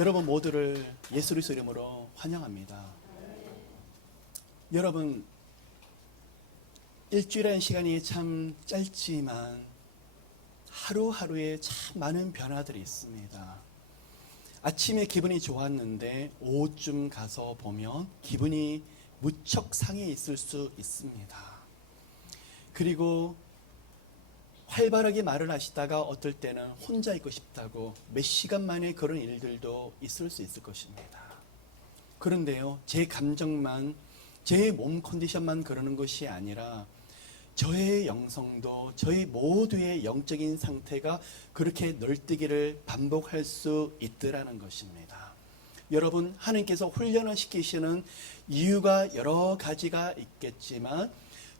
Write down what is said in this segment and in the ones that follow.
여러분 모두를 예수 그리스도 이름으로 환영합니다. 여러분, 일주일이라는 시간이 참 짧지만 하루하루에 참 많은 변화들이 있습니다. 아침에 기분이 좋았는데 오후쯤 가서 보면 기분이 무척 상해 있을 수 있습니다. 그리고 활발하게 말을 하시다가 어떨 때는 혼자 있고 싶다고 몇 시간 만에 그런 일들도 있을 수 있을 것입니다. 그런데요, 제 감정만, 제 몸 컨디션만 그러는 것이 아니라 저의 영성도, 저희 모두의 영적인 상태가 그렇게 널뛰기를 반복할 수 있더라는 것입니다. 여러분, 하나님께서 훈련을 시키시는 이유가 여러 가지가 있겠지만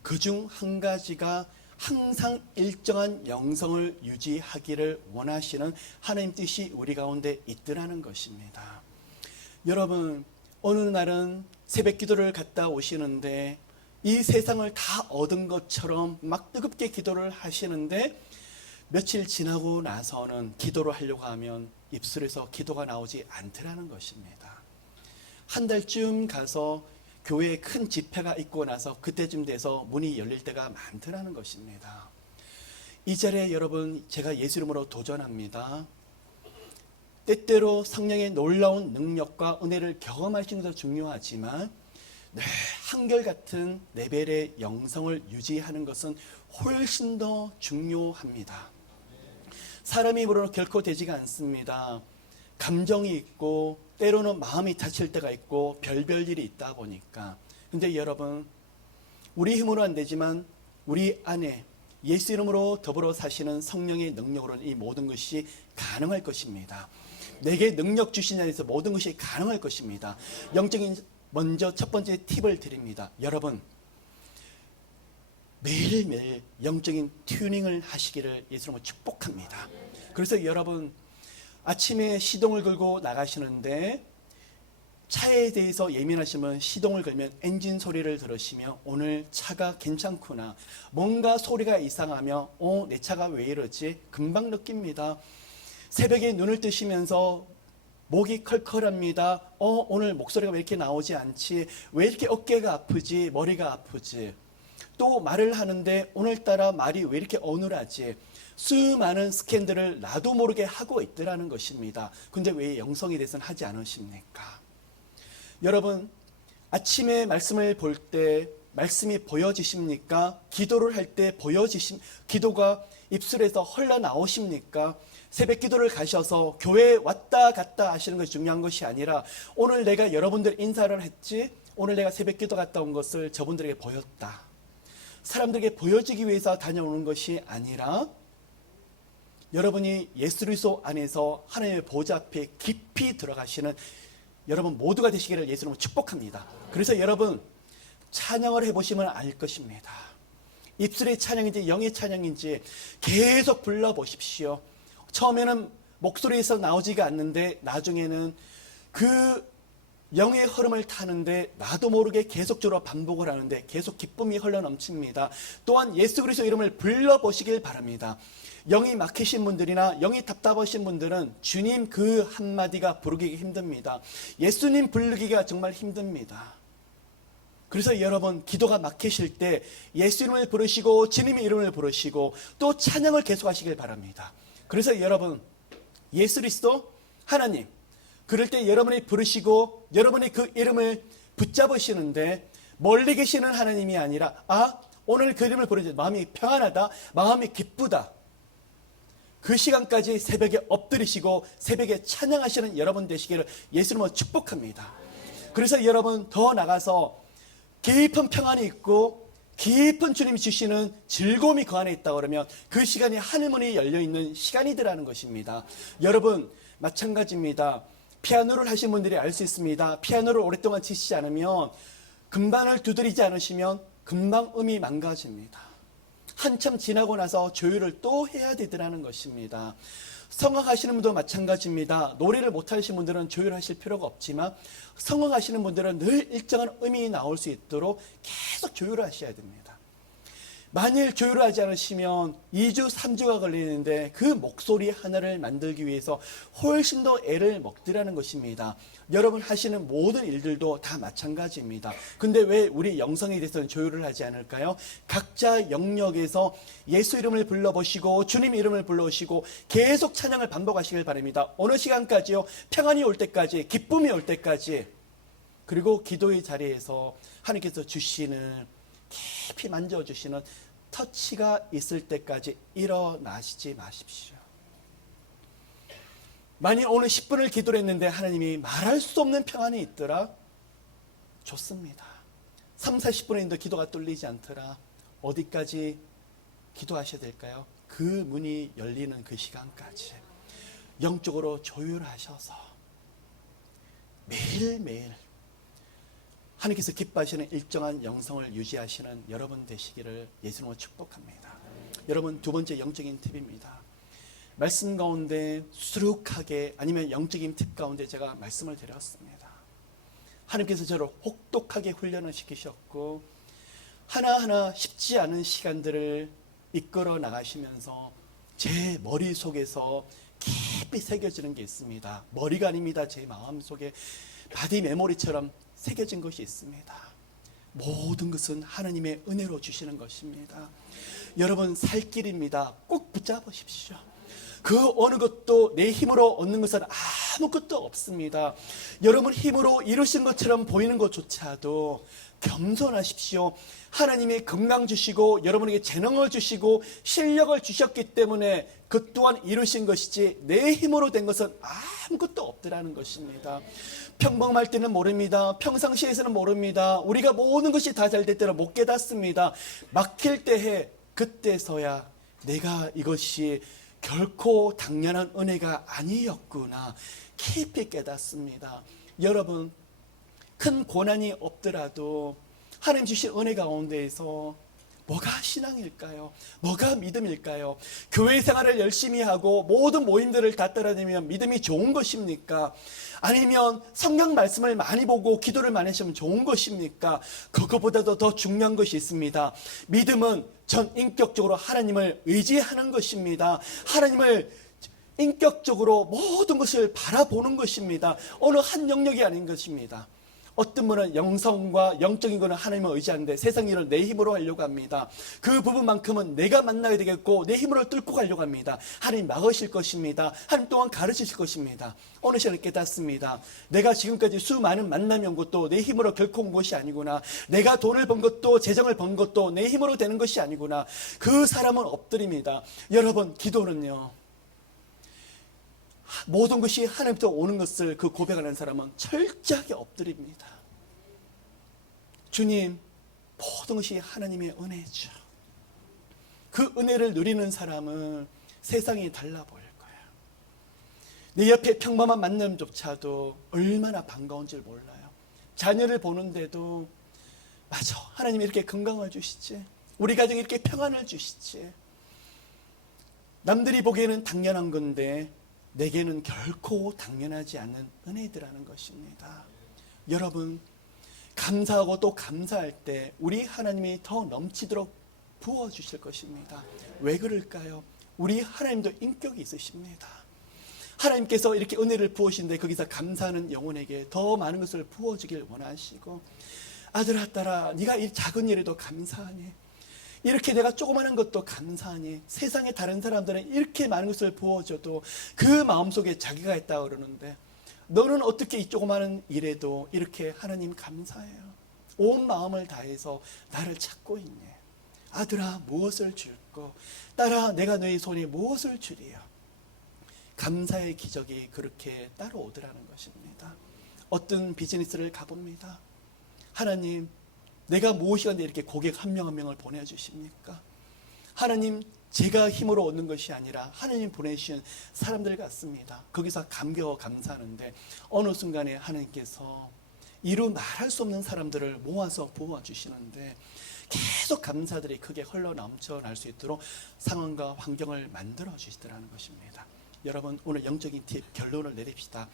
그중 한 가지가 항상 일정한 영성을 유지하기를 원하시는 하나님 뜻이 우리 가운데 있더라는 것입니다. 여러분, 어느 날은 새벽 기도를 갔다 오시는데 이 세상을 다 얻은 것처럼 막 뜨겁게 기도를 하시는데 며칠 지나고 나서는 기도를 하려고 하면 입술에서 기도가 나오지 않더라는 것입니다. 한 달쯤 가서 교회에 큰 집회가 있고 나서 그때쯤 돼서 문이 열릴 때가 많더라는 것입니다. 이 자리에 여러분, 제가 예수 이름으로 도전합니다. 때때로 성령의 놀라운 능력과 은혜를 경험하시는 것도 중요하지만 한결같은 레벨의 영성을 유지하는 것은 훨씬 더 중요합니다. 사람의 입으로는 결코 되지가 않습니다. 감정이 있고 때로는 마음이 다칠 때가 있고 별별 일이 있다 보니까. 근데 여러분, 우리 힘으로 안 되지만 우리 안에 예수 이름으로 더불어 사시는 성령의 능력으로는 이 모든 것이 가능할 것입니다. 내게 능력 주신 자에서 모든 것이 가능할 것입니다. 영적인 먼저 첫 번째 팁을 드립니다. 여러분, 매일매일 영적인 튜닝을 하시기를 예수 이름으로 축복합니다. 그래서 여러분, 아침에 시동을 걸고 나가시는데 차에 대해서 예민하시면 시동을 걸면 엔진 소리를 들으시며 오늘 차가 괜찮구나, 뭔가 소리가 이상하며 내 차가 왜 이러지? 금방 느낍니다. 새벽에 눈을 뜨시면서 목이 컬컬합니다. 오늘 목소리가 왜 이렇게 나오지 않지? 왜 이렇게 어깨가 아프지? 머리가 아프지? 또 말을 하는데 오늘따라 말이 왜 이렇게 어눌하지? 수많은 스캔들을 나도 모르게 하고 있더라는 것입니다. 근데 왜 영성에 대해서는 하지 않으십니까? 여러분, 아침에 말씀을 볼 때 말씀이 보여지십니까? 기도를 할 때 기도가 입술에서 흘러나오십니까? 새벽 기도를 가셔서 교회에 왔다 갔다 하시는 것이 중요한 것이 아니라 오늘 내가 여러분들 인사를 했지? 오늘 내가 새벽 기도 갔다 온 것을 저분들에게 보였다. 사람들에게 보여지기 위해서 다녀오는 것이 아니라 여러분이 예수 그리스도 안에서 하나님의 보좌 앞에 깊이 들어가시는 여러분 모두가 되시기를 예수님으로 축복합니다. 그래서 여러분, 찬양을 해보시면 알 것입니다. 입술의 찬양인지 영의 찬양인지 계속 불러보십시오. 처음에는 목소리에서 나오지가 않는데 나중에는 그 영의 흐름을 타는데 나도 모르게 계속적으로 반복을 하는데 계속 기쁨이 흘러넘칩니다. 또한 예수 그리스도 이름을 불러보시길 바랍니다. 영이 막히신 분들이나 영이 답답하신 분들은 주님 그 한마디가 부르기가 힘듭니다. 예수님 부르기가 정말 힘듭니다. 그래서 여러분, 기도가 막히실 때 예수 이름을 부르시고 주님의 이름을 부르시고 또 찬양을 계속하시길 바랍니다. 그래서 여러분, 예수 그리스도 하나님, 그럴 때 여러분이 부르시고 여러분이 그 이름을 붙잡으시는데 멀리 계시는 하나님이 아니라 오늘 그 이름을 부르니 마음이 평안하다, 마음이 기쁘다. 그 시간까지 새벽에 엎드리시고 새벽에 찬양하시는 여러분 되시기를 예수님으로 축복합니다. 그래서 여러분, 더 나가서 깊은 평안이 있고 깊은 주님이 주시는 즐거움이 그 안에 있다 그러면 그 시간이 하늘문이 열려있는 시간이더라는 것입니다. 여러분, 마찬가지입니다. 피아노를 하신 분들이 알 수 있습니다. 피아노를 오랫동안 치시지 않으면, 금방을 두드리지 않으시면 금방 음이 망가집니다. 한참 지나고 나서 조율을 또 해야 되더라는 것입니다. 성악하시는 분도 마찬가지입니다. 노래를 못하시는 분들은 조율하실 필요가 없지만 성악하시는 분들은 늘 일정한 음이 나올 수 있도록 계속 조율을 하셔야 됩니다. 만일 조율을 하지 않으시면 2주, 3주가 걸리는데 그 목소리 하나를 만들기 위해서 훨씬 더 애를 먹더라는 것입니다. 여러분 하시는 모든 일들도 다 마찬가지입니다. 근데 왜 우리 영성에 대해서는 조율을 하지 않을까요? 각자 영역에서 예수 이름을 불러보시고 주님 이름을 불러보시고 계속 찬양을 반복하시길 바랍니다. 어느 시간까지요? 평안이 올 때까지, 기쁨이 올 때까지. 그리고 기도의 자리에서 하나님께서 주시는 깊이 만져주시는 터치가 있을 때까지 일어나시지 마십시오. 만일 오늘 10분을 기도를 했는데 하나님이 말할 수 없는 평안이 있더라? 좋습니다. 3, 40분에 있는데 기도가 뚫리지 않더라? 어디까지 기도하셔야 될까요? 그 문이 열리는 그 시간까지 영적으로 조율하셔서 매일매일 하나님께서 기뻐하시는 일정한 영성을 유지하시는 여러분 되시기를 예수님으로 축복합니다. 여러분, 두 번째 영적인 팁입니다. 말씀 가운데 수룩하게 아니면 영적인 팁 가운데 제가 말씀을 드렸습니다. 하나님께서 저를 혹독하게 훈련을 시키셨고 하나하나 쉽지 않은 시간들을 이끌어 나가시면서 제 머릿속에서 깊이 새겨지는 게 있습니다. 머리가 아닙니다. 제 마음속에 바디 메모리처럼 새겨진 것이 있습니다. 모든 것은 하나님의 은혜로 주시는 것입니다. 여러분, 살 길입니다. 꼭 붙잡으십시오. 그 어느 것도 내 힘으로 얻는 것은 아무것도 없습니다. 여러분 힘으로 이루신 것처럼 보이는 것조차도 겸손하십시오. 하나님이 건강 주시고 여러분에게 재능을 주시고 실력을 주셨기 때문에 그 또한 이루신 것이지 내 힘으로 된 것은 아무것도 없더라는 것입니다. 평범할 때는 모릅니다. 평상시에서는 모릅니다. 우리가 모든 것이 다 잘 될 때는 못 깨닫습니다. 막힐 때에 그때서야 내가 이것이 결코 당연한 은혜가 아니었구나 깊이 깨닫습니다. 여러분, 큰 고난이 없더라도 하나님 주신 은혜 가운데에서 뭐가 신앙일까요? 뭐가 믿음일까요? 교회 생활을 열심히 하고 모든 모임들을 다 따라다니면 믿음이 좋은 것입니까? 아니면 성경 말씀을 많이 보고 기도를 많이 하시면 좋은 것입니까? 그것보다도 더 중요한 것이 있습니다. 믿음은 전 인격적으로 하나님을 의지하는 것입니다. 하나님을 인격적으로 모든 것을 바라보는 것입니다. 어느 한 영역이 아닌 것입니다. 어떤 분은 영성과 영적인 것은 하나님을 의지하는데 세상 일을 내 힘으로 하려고 합니다. 그 부분만큼은 내가 만나야 되겠고 내 힘으로 뚫고 가려고 합니다. 하나님 막으실 것입니다. 하나님 또한 가르치실 것입니다. 어느 시간에 깨닫습니다. 내가 지금까지 수많은 만남이 온 것도 내 힘으로 결코 온 것이 아니구나. 내가 돈을 번 것도 재정을 번 것도 내 힘으로 되는 것이 아니구나. 그 사람은 엎드립니다. 여러분, 기도는요, 모든 것이 하나님부터 오는 것을 그 고백하는 사람은 철저하게 엎드립니다. 주님, 모든 것이 하나님의 은혜죠. 그 은혜를 누리는 사람은 세상이 달라 보일 거예요. 내 옆에 평범한 만남조차도 얼마나 반가운지 몰라요. 자녀를 보는데도 맞아, 하나님이 이렇게 건강을 주시지, 우리 가정에 이렇게 평안을 주시지. 남들이 보기에는 당연한 건데 내게는 결코 당연하지 않는 은혜들하는 것입니다. 여러분, 감사하고 또 감사할 때 우리 하나님이 더 넘치도록 부어주실 것입니다. 왜 그럴까요? 우리 하나님도 인격이 있으십니다. 하나님께서 이렇게 은혜를 부으신데 거기서 감사하는 영혼에게 더 많은 것을 부어주길 원하시고, 아들아 딸아, 네가 이 작은 일에도 감사하니, 이렇게 내가 조그마한 것도 감사하니, 세상의 다른 사람들은 이렇게 많은 것을 부어줘도 그 마음속에 자기가 있다고 그러는데 너는 어떻게 이 조그마한 일에도 이렇게 하나님 감사해요. 온 마음을 다해서 나를 찾고 있니? 아들아, 무엇을 줄까? 딸아, 내가 너의 손에 무엇을 주리요? 감사의 기적이 그렇게 따라오더라는 것입니다. 어떤 비즈니스를 가봅니다. 하나님, 내가 무엇이간데 이렇게 고객 한 명 한 명을 보내주십니까? 하나님, 제가 힘으로 얻는 것이 아니라 하나님 보내주신 사람들 같습니다. 거기서 감격하고 감사하는데 어느 순간에 하나님께서 이루 말할 수 없는 사람들을 모아서 부어주시는데 계속 감사들이 크게 흘러넘쳐날 수 있도록 상황과 환경을 만들어 주시더라는 것입니다. 여러분 오늘 영적인 팁 결론을 내립시다.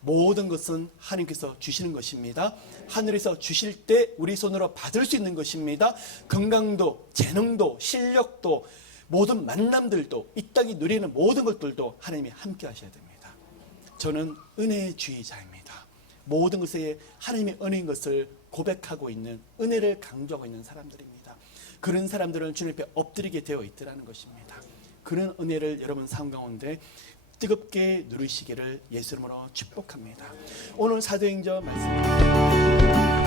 모든 것은 하나님께서 주시는 것입니다. 하늘에서 주실 때 우리 손으로 받을 수 있는 것입니다. 건강도, 재능도, 실력도, 모든 만남들도, 이 땅이 누리는 모든 것들도 하나님이 함께 하셔야 됩니다. 저는 은혜주의자입니다. 모든 것에 하나님의 은혜인 것을 고백하고 있는, 은혜를 강조하고 있는 사람들입니다. 그런 사람들은 주님 앞에 엎드리게 되어 있더라는 것입니다. 그런 은혜를 여러분 삶 가운데 뜨겁게 누리시기를 예수 이름으로 축복합니다. 오늘 사도행전 말씀